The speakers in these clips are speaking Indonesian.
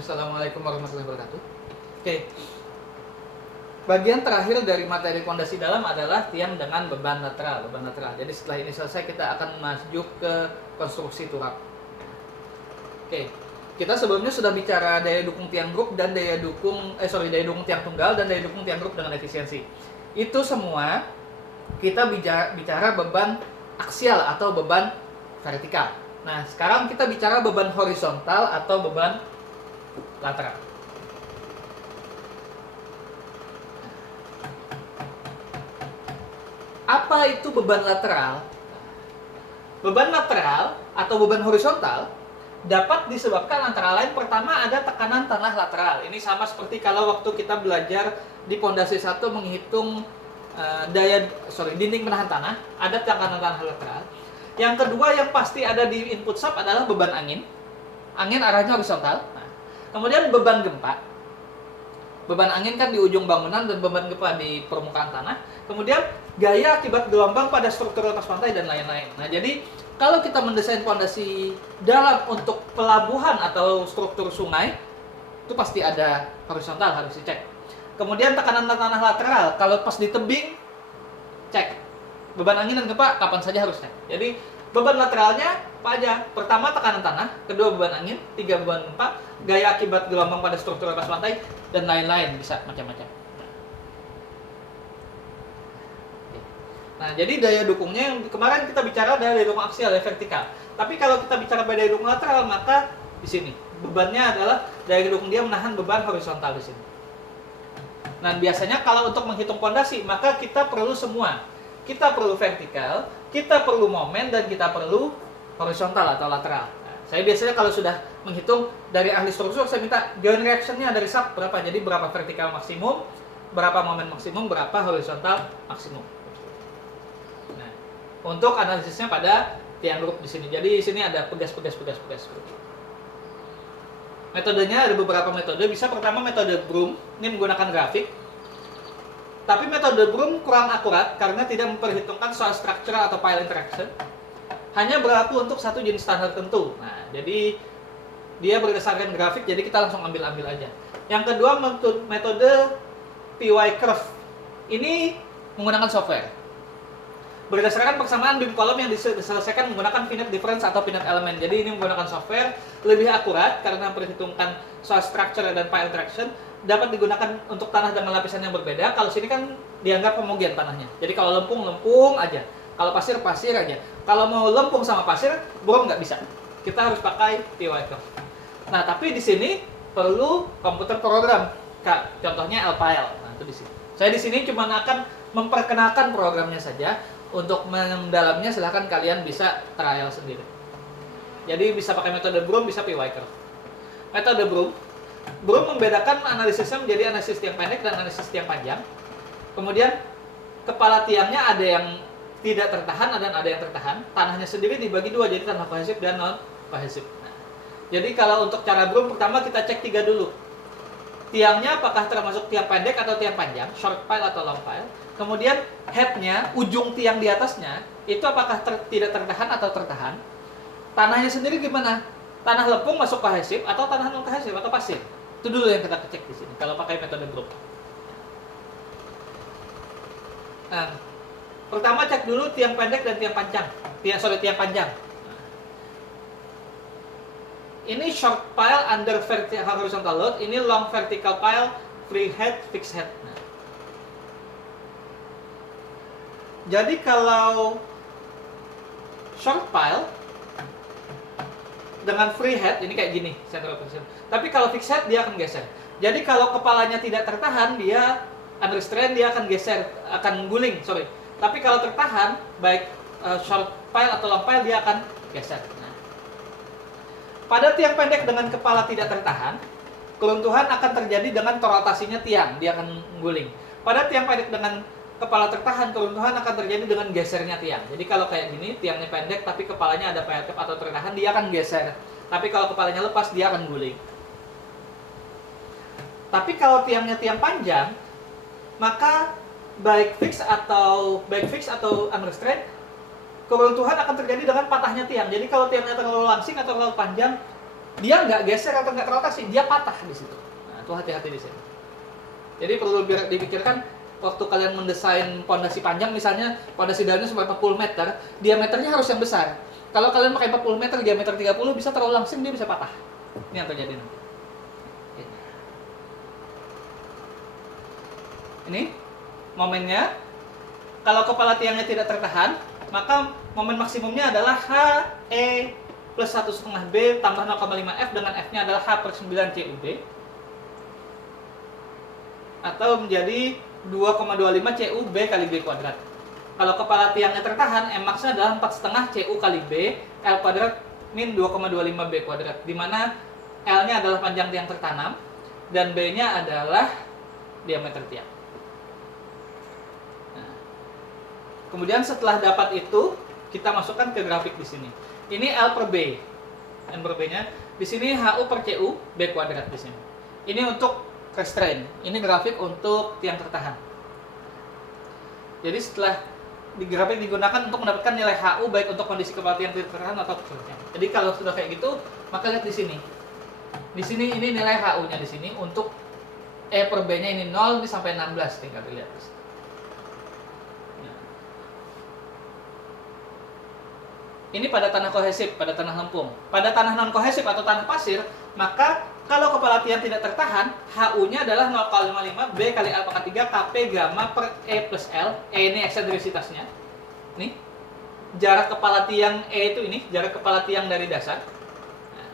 Assalamualaikum warahmatullahi wabarakatuh. Oke, bagian terakhir dari materi fondasi dalam adalah tiang dengan beban lateral. Jadi setelah ini selesai kita akan maju ke konstruksi turap. Oke, kita sebelumnya sudah bicara daya dukung tiang grup dan daya dukung tiang tunggal dan daya dukung tiang grup dengan efisiensi. Itu semua kita bicara beban aksial atau beban vertikal. Nah, sekarang kita bicara beban horizontal atau beban lateral. Apa itu beban lateral? Beban lateral atau beban horizontal dapat disebabkan antara lain pertama ada tekanan tanah lateral. Ini sama seperti kalau waktu kita belajar di pondasi 1 menghitung dinding penahan tanah, ada tekanan tanah lateral. Yang kedua yang pasti ada di input sub adalah beban angin. Angin arahnya horizontal. Nah, kemudian beban gempa. Beban angin kan di ujung bangunan dan beban gempa di permukaan tanah. Kemudian gaya akibat gelombang pada struktur atas pantai dan lain-lain. Nah, jadi kalau kita mendesain fondasi dalam untuk pelabuhan atau struktur sungai, itu pasti ada horizontal, harus dicek. Kemudian tekanan tanah lateral, kalau pas di tebing, cek. Beban angin dan gempa kapan saja harus cek. Jadi beban lateralnya apa aja? Pertama tekanan tanah, kedua beban angin, tiga beban gempa, gaya akibat gelombang pada struktur atas pantai, dan lain-lain, bisa macam-macam. Nah, jadi daya dukungnya yang kemarin kita bicara daya dukung aksial, daya vertikal. Tapi kalau kita bicara daya dukung lateral, maka di sini bebannya adalah daya dukung dia menahan beban horizontal di sini. Nah, biasanya kalau untuk menghitung fondasi, maka kita perlu semua. Kita perlu vertikal, kita perlu momen, dan kita perlu horizontal atau lateral. Nah, saya biasanya kalau sudah menghitung dari ahli struktur, saya minta joint reaction-nya dari sub berapa. Jadi berapa vertikal maksimum, berapa momen maksimum, berapa horizontal maksimum. Nah, untuk analisisnya pada tiang grup di sini. Jadi di sini ada pegas. Metodenya ada beberapa metode. Bisa pertama metode Broom, ini menggunakan grafik. Tapi metode Broom kurang akurat karena tidak memperhitungkan soal structural atau pile interaction. Hanya berlaku untuk satu jenis standar tertentu. Nah, jadi dia berdasarkan grafik, jadi kita langsung ambil aja. Yang kedua metode PY curve. Ini menggunakan software. Berdasarkan persamaan beam kolom yang diselesaikan menggunakan finite difference atau finite element. Jadi ini menggunakan software lebih akurat karena memperhitungkan soal structure dan pile interaction. Dapat digunakan untuk tanah dengan lapisan yang berbeda. Kalau sini kan dianggap homogen tanahnya. Jadi kalau lempung aja. Kalau pasir aja. Kalau mau lempung sama pasir, Broom nggak bisa. Kita harus pakai PY curve. Nah, tapi di sini perlu komputer program. Kak, contohnya LPIL. Nah, itu di sini. Saya di sini cuma akan memperkenalkan programnya saja. Untuk mendalamnya silahkan kalian bisa trial sendiri. Jadi bisa pakai metode Broom, bisa PY curve. Metode Broom membedakan analisisnya menjadi analisis tiang pendek dan analisis tiang panjang. Kemudian kepala tiangnya ada yang tidak tertahan dan ada yang tertahan. Tanahnya sendiri dibagi dua, jadi tanah kohesif dan non kohesif. Nah, jadi kalau untuk cara Broom pertama kita cek 3 dulu. Tiangnya apakah termasuk tiang pendek atau tiang panjang, short pile atau long pile. Kemudian headnya, ujung tiang di atasnya itu apakah tidak tertahan atau tertahan. Tanahnya sendiri gimana? Tanah lempung masuk kohesif atau tanah non kohesif atau pasir? Itu dulu yang kita cek di sini kalau pakai metode Broom. Nah, pertama cek dulu tiang pendek dan tiang panjang. Tiang panjang. Ini short pile under vertical horizontal load, ini long vertical pile, free head, fixed head. Nah, jadi kalau short pile dengan free head ini kayak gini central position. Tapi kalau fixed head dia akan geser. Jadi kalau kepalanya tidak tertahan, dia unrestrained, dia akan geser, akan guling, Tapi kalau tertahan, baik short pile atau long pile, dia akan geser. Nah, pada tiang pendek dengan kepala tidak tertahan, keruntuhan akan terjadi dengan rotasinya tiang, dia akan guling. Pada tiang pendek dengan kepala tertahan, keruntuhan akan terjadi dengan gesernya tiang. Jadi kalau kayak gini, tiangnya pendek tapi kepalanya ada pile cap atau tertahan, dia akan geser. Tapi kalau kepalanya lepas, dia akan guling. Tapi kalau tiangnya tiang panjang, maka baik fix atau unrestrained, keruntuhan akan terjadi dengan patahnya tiang. Jadi kalau tiangnya terlalu langsing atau terlalu panjang, dia nggak geser atau nggak rotasi, dia patah di situ. Nah, itu hati-hati di sini. Jadi perlu dipikirkan waktu kalian mendesain pondasi panjang, misalnya pondasi dalamnya sampai 40 meter, diameternya harus yang besar. Kalau kalian pakai 40 meter, diameter 30, bisa terlalu langsing, dia bisa patah. Ini yang terjadi nanti. Ini momennya. Kalau kepala tiangnya tidak tertahan, maka momen maksimumnya adalah HE plus 1,5 B tambah 0,5 F dengan F-nya adalah H per 9 CUB. Atau menjadi 2,25 CUB kali B kuadrat. Kalau kepala tiangnya tertahan, M max-nya adalah 4,5 CU kali B, L kuadrat min 2,25 B kuadrat. Di mana L-nya adalah panjang tiang tertanam, dan B-nya adalah diameter tiang. Nah, kemudian setelah dapat itu, kita masukkan ke grafik di sini. Ini L per B. N per B-nya. Di sini HU per CU, B kuadrat di sini. Ini untuk restrain. Ini grafik untuk tiang tertahan. Jadi setelah di grafik digunakan untuk mendapatkan nilai HU baik untuk kondisi kepala tiang tidak tertahan atau kecilnya. Jadi kalau sudah kayak gitu, maka lihat di sini. Di sini ini nilai HU-nya di sini untuk E per B-nya ini 0 sampai 16, tinggal dilihat. Ini pada tanah kohesif, pada tanah lempung. Pada tanah non kohesif atau tanah pasir, maka kalau kepala tiang tidak tertahan, HU-nya adalah 0,55 B kali L pangkat 3 Kp gamma per E plus L. E ini eksentrisitasnya. Nih, jarak kepala tiang E itu ini, jarak kepala tiang dari dasar. Nah,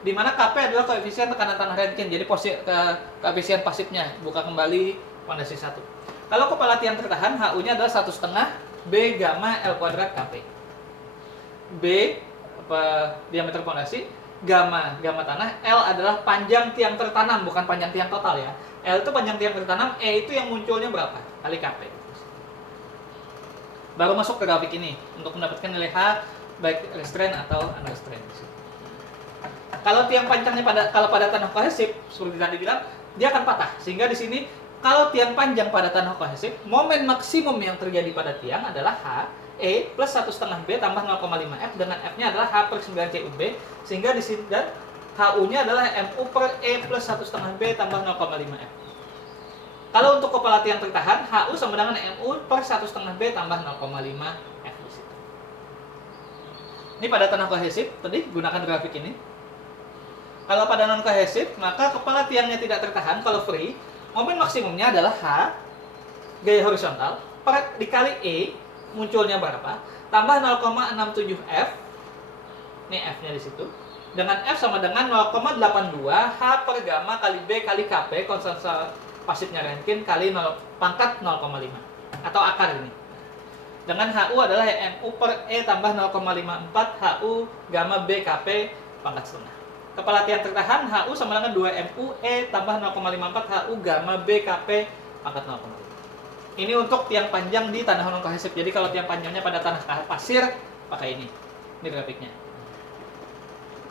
di mana Kp adalah koefisien tekanan tanah Rankine, jadi koefisien pasifnya. Buka kembali pondasi 1. Kalau kepala tiang tertahan, HU-nya adalah 1,5 B gamma L kuadrat Kp. B diameter pondasi, gamma tanah, L adalah panjang tiang tertanam, bukan panjang tiang total ya. L itu panjang tiang tertanam, E itu yang munculnya berapa kali Kp. Baru masuk ke grafik ini untuk mendapatkan nilai H baik restrain atau unrestrain. Kalau tiang panjangnya pada tanah kohesif seperti tadi bilang, dia akan patah. Sehingga di sini kalau tiang panjang pada tanah kohesif, momen maksimum yang terjadi pada tiang adalah H E plus 1,5 B tambah 0,5 F dengan F-nya adalah H per 9 CUB, sehingga di sini dan HU-nya adalah MU per E plus 1,5 B tambah 0,5 F. Kalau untuk kepala tiang tertahan, HU sama dengan MU per 1,5 B tambah 0,5 F di situ. Ini pada tanah kohesif, tadi gunakan grafik ini. Kalau pada non kohesif, maka kepala tiangnya tidak tertahan, kalau free, momen maksimumnya adalah H gaya horizontal per dikali E munculnya berapa, tambah 0,67 F, ini F-nya di situ, dengan F sama dengan 0,82 H per gamma kali B kali Kp, konstanta pasifnya Rankine, kali 0, pangkat 0,5, atau akar ini. Dengan HU adalah MU per E tambah 0,54 HU gamma B Kp, pangkat setengah. Kepala tiang tertahan, HU sama dengan 2 MU E tambah 0,54 HU gamma B Kp, pangkat 0,5. Ini untuk tiang panjang di tanah non kohesif. Jadi kalau tiang panjangnya pada tanah pasir, pakai ini. Ini grafiknya.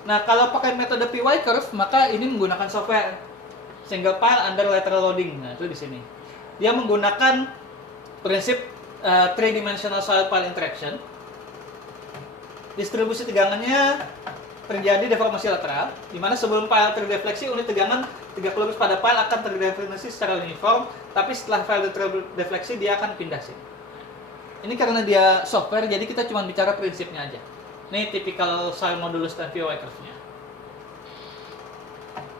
Nah, kalau pakai metode PY curve, maka ini menggunakan software single pile under lateral loading. Nah, itu di sini. Dia menggunakan prinsip 3-dimensional soil pile interaction. Distribusi tegangannya terjadi deformasi lateral, di mana sebelum pile terdefleksi, unit tegangan tegak lurus pada pile akan terdeformasi secara uniform, tapi setelah pile terdefleksi dia akan pindah sini. Ini karena dia software, jadi kita cuma bicara prinsipnya aja. Ini tipikal soil modulus dan PY curve-nya.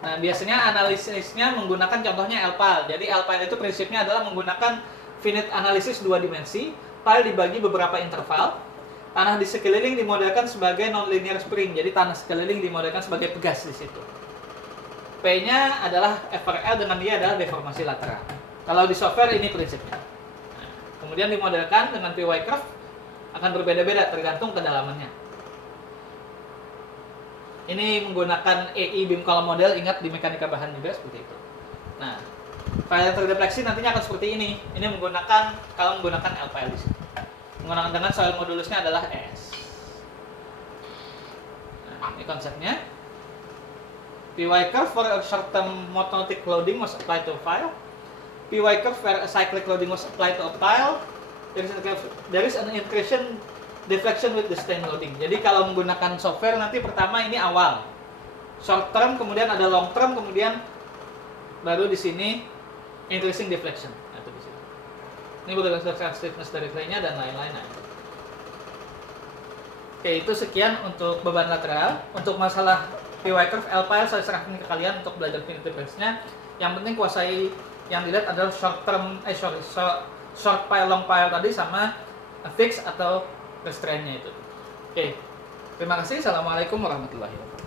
Nah, biasanya analisisnya menggunakan contohnya L-pile. Jadi L-pile itu prinsipnya adalah menggunakan finite analisis 2 dimensi, pile dibagi beberapa interval. Tanah di sekeliling dimodelkan sebagai non-linear spring, jadi tanah sekeliling dimodelkan sebagai pegas di situ. P-nya adalah F per L, dengan dia adalah deformasi lateral. Kalau di software ini prinsipnya. Nah, kemudian dimodelkan dengan PY curve akan berbeda-beda tergantung kedalamannya. Ini menggunakan EI beam column model, ingat di mekanika bahan juga seperti itu. Nah, file yang terdefleksi nantinya akan seperti ini. Ini menggunakan kalau menggunakan L-pile di sini. Menggunakan dengan soil modulusnya adalah S. Nah, ini konsepnya. PY curve for a short-term monotic loading was applied to a pile. PY curve where a cyclic loading was applied to a pile. There is an increase deflection with the sustained loading. Jadi kalau menggunakan software nanti pertama ini awal. short term, kemudian ada long term, kemudian baru di sini increasing deflection. Nah, itu di sini. Ini berdasarkan stiffness dari clay-nya dan lain-lain. Oke, itu sekian untuk beban lateral. Untuk masalah PY curve L-pile saya serahkan ke kalian untuk belajar finite difference-nya. Yang penting kuasai yang dilihat adalah short pile, long pile tadi sama fix atau restraint-nya itu. Oke. Terima kasih. Assalamualaikum warahmatullahi wabarakatuh.